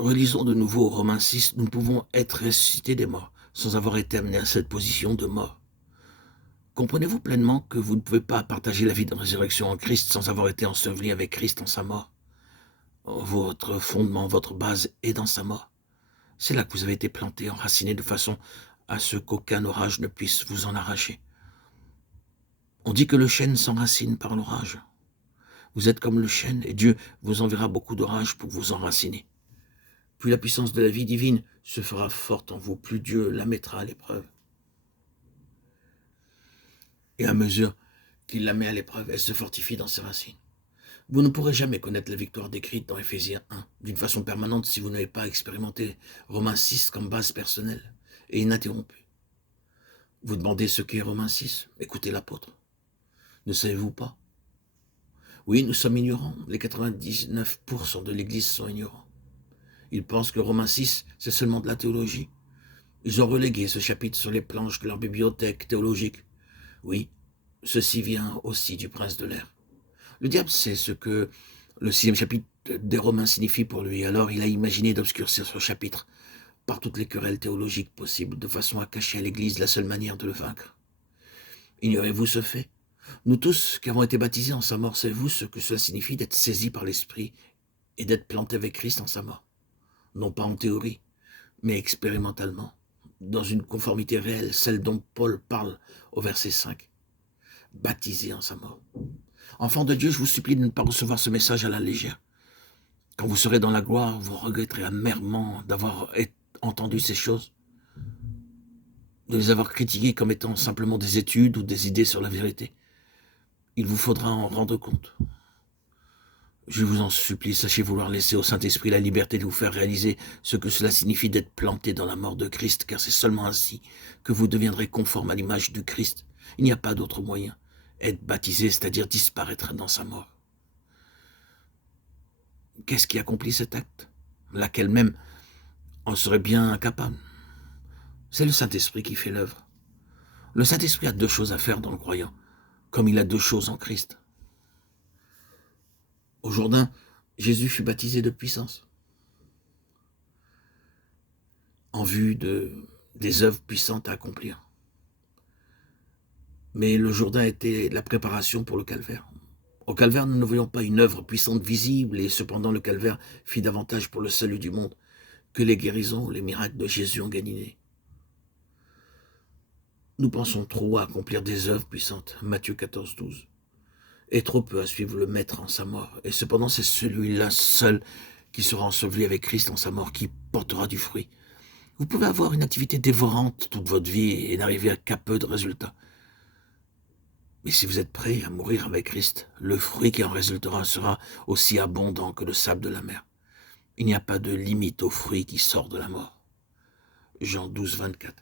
Relisons de nouveau Romains 6, nous pouvons être ressuscités des morts, sans avoir été amenés à cette position de mort. Comprenez-vous pleinement que vous ne pouvez pas partager la vie de résurrection en Christ sans avoir été enseveli avec Christ en sa mort? Votre fondement, votre base est dans sa mort. C'est là que vous avez été planté, enraciné de façon à ce qu'aucun orage ne puisse vous en arracher. On dit que le chêne s'enracine par l'orage. Vous êtes comme le chêne et Dieu vous enverra beaucoup d'orages pour vous enraciner. Puis la puissance de la vie divine se fera forte en vous, plus Dieu la mettra à l'épreuve. Et à mesure qu'il la met à l'épreuve, elle se fortifie dans ses racines. Vous ne pourrez jamais connaître la victoire décrite dans Éphésiens 1 d'une façon permanente si vous n'avez pas expérimenté Romains 6 comme base personnelle et ininterrompue. Vous demandez ce qu'est Romains 6? Écoutez l'apôtre. Ne savez-vous pas? Oui, nous sommes ignorants. Les 99% de l'Église sont ignorants. Ils pensent que Romains 6, c'est seulement de la théologie. Ils ont relégué ce chapitre sur les planches de leur bibliothèque théologique. Oui, ceci vient aussi du prince de l'air. Le diable sait ce que le 6e chapitre des Romains signifie pour lui, alors il a imaginé d'obscurcir ce chapitre par toutes les querelles théologiques possibles, de façon à cacher à l'Église la seule manière de le vaincre. Ignorez-vous ce fait? Nous tous qui avons été baptisés en sa mort, savez-vous ce que cela signifie d'être saisis par l'Esprit et d'être plantés avec Christ en sa mort? Non pas en théorie, mais expérimentalement, dans une conformité réelle, celle dont Paul parle au verset 5. Baptisés en sa mort. Enfants de Dieu, je vous supplie de ne pas recevoir ce message à la légère. Quand vous serez dans la gloire, vous regretterez amèrement d'avoir entendu ces choses, de les avoir critiquées comme étant simplement des études ou des idées sur la vérité. Il vous faudra en rendre compte. Je vous en supplie, sachez vouloir laisser au Saint-Esprit la liberté de vous faire réaliser ce que cela signifie d'être planté dans la mort de Christ, car c'est seulement ainsi que vous deviendrez conforme à l'image du Christ. Il n'y a pas d'autre moyen. Être baptisé, c'est-à-dire disparaître dans sa mort. Qu'est-ce qui accomplit cet acte? Laquelle même en serait bien incapable. C'est le Saint-Esprit qui fait l'œuvre. Le Saint-Esprit a 2 choses à faire dans le croyant, comme il a 2 choses en Christ. Au Jourdain, Jésus fut baptisé de puissance, en vue des œuvres puissantes à accomplir. Mais le Jourdain était la préparation pour le calvaire. Au calvaire, nous ne voyons pas une œuvre puissante visible, et cependant le calvaire fit davantage pour le salut du monde que les guérisons, les miracles de Jésus en Galilée. Nous pensons trop à accomplir des œuvres puissantes, Matthieu 14, 12, et trop peu à suivre le Maître en sa mort. Et cependant, c'est celui-là seul qui sera enseveli avec Christ en sa mort, qui portera du fruit. Vous pouvez avoir une activité dévorante toute votre vie et n'arriver qu'à peu de résultats. Mais si vous êtes prêt à mourir avec Christ, le fruit qui en résultera sera aussi abondant que le sable de la mer. Il n'y a pas de limite au fruit qui sort de la mort. Jean 12, 24.